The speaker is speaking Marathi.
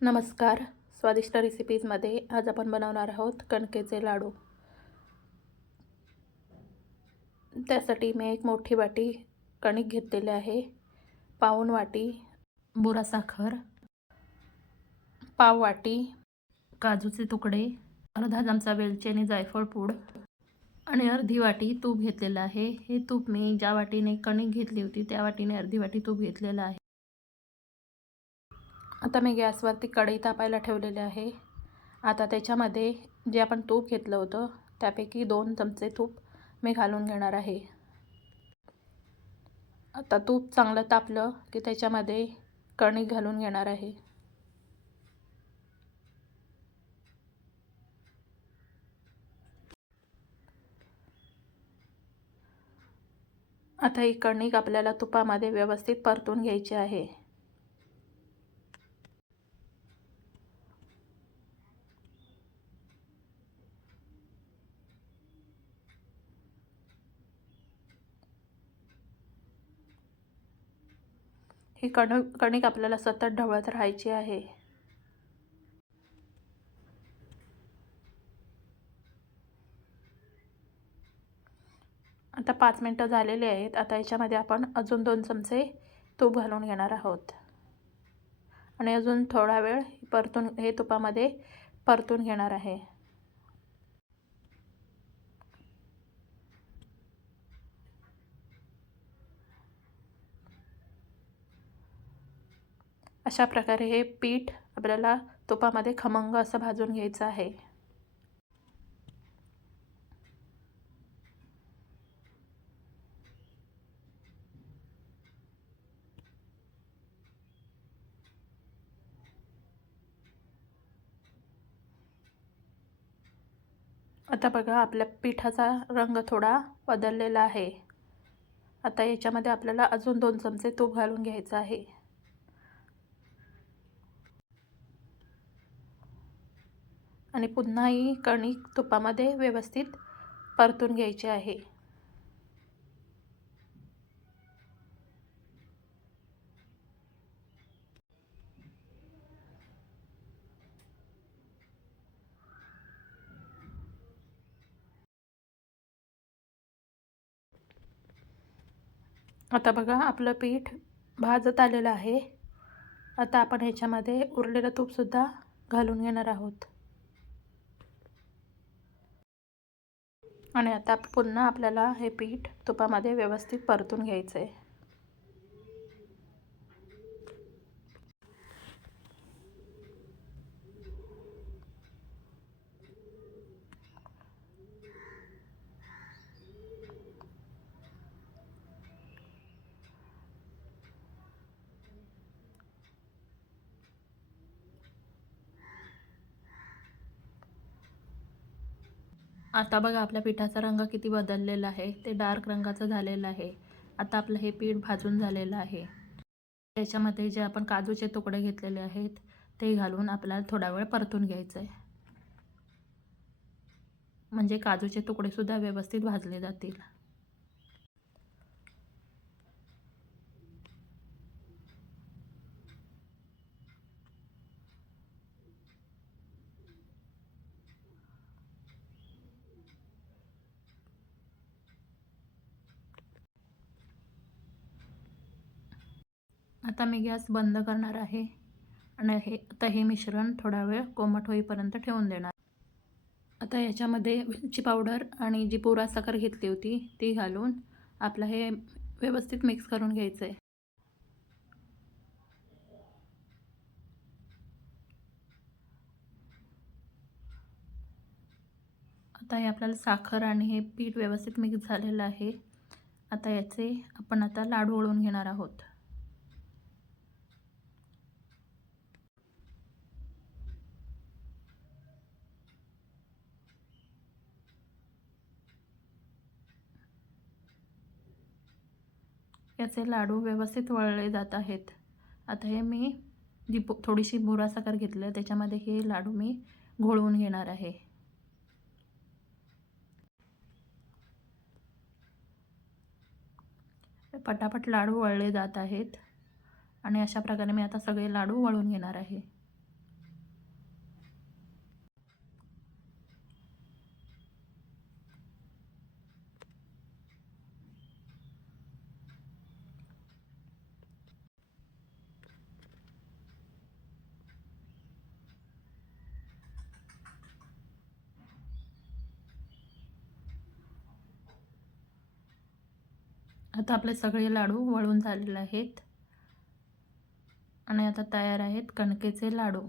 नमस्कार. स्वादिष्ट रेसिपीजमध्ये आज आपण बनवणार आहोत कणकेचे लाडू. त्यासाठी मी एक मोठी वाटी कणिक घेतलेले आहे, पाऊण वाटी बुरा साखर, पाव वाटी काजूचे तुकडे, अर्धा चमचा वेलची आणि जायफळ पूड आणि अर्धी वाटी तूप घेतलेलं आहे. हे तूप मी ज्या वाटीने कणिक घेतली होती त्या वाटीने अर्धी वाटी तूप घेतलेलं आहे. आता मी गॅसवरती कढई तापायला ठेवलेले आहे. आता त्याच्यामध्ये जे आपण तूप घेतलं होतं त्यापैकी 2 चमचे तूप मी घालून घेणार आहे. आता तूप चांगलं तापलं की त्याच्यामध्ये कणिक घालून घेणार आहे. आता ही कणिक आपल्याला तुपामध्ये व्यवस्थित परतून घ्यायची आहे. ही कणिक आपल्याला सतत ढवळत राहायची आहे. आता 5 मिनिटं झालेले आहेत. आता याच्यामध्ये आपण अजून 2 चमचे तूप घालून घेणार आहोत आणि अजून थोडा वेळ हे तुपामध्ये परतून घेणार आहे. अशा प्रकारे हे पीठ आपल्याला तुपामध्ये खमंग असं भाजून घ्यायचं आहे. आता बघा आपल्या पिठाचा रंग थोडा बदललेला आहे. आता याच्यामध्ये आपल्याला अजून 2 चमचे तूप घालून घ्यायचं आहे आणि पुन्हा ही कणिक तुपामध्ये व्यवस्थित परतून घ्यायची आहे. आता बघा आपलं पीठ भाजत आलेलं आहे. आता आपण ह्याच्यामध्ये उरलेलं तूपसुद्धा घालून घेणार आहोत आणि आता पुन्हा आपल्याला हे पीठ तुपामध्ये व्यवस्थित परतून घ्यायचं आहे. आता बघा आपल्या पिठाचा रंग किती बदललेला आहे. ते डार्क रंगाचं झालेलं आहे. आता आपलं हे पीठ भाजून झालेलं आहे. त्याच्यामध्ये जे आपण काजूचे तुकडे घेतलेले आहेत ते घालून आपल्याला थोडा वेळ परतून घ्यायचं आहे, म्हणजे काजूचे तुकडेसुद्धा व्यवस्थित भाजले जातील. आता मी गॅस बंद करणार आहे आणि आता हे मिश्रण थोडा वेळ कोमट होईपर्यंत ठेवून देणार. आता याच्यामध्ये वेलची पावडर आणि जी बुरा साखर घेतली होती ती घालून आपलं हे व्यवस्थित मिक्स करून घ्यायचं आहे. आता हे आपल्याला साखर आणि हे पीठ व्यवस्थित मिक्स झालेलं आहे. आता याचे आपण आता लाडू वळून घेणार आहोत. याचे लाडू व्यवस्थित वळले जात आहेत. आता हे मी थोडीशी बुरा साखर घेतली आहे त्याच्यामध्ये हे लाडू मी घोळवून घेणार आहे. पटापट लाडू वळले जात आहेत आणि अशा प्रकारे मी आता सगळे लाडू वळून घेणार आहे. आता आपले सगळे लाडू वळून झालेले आहेत आणि आता तयार आहेत कणकेचे लाडू.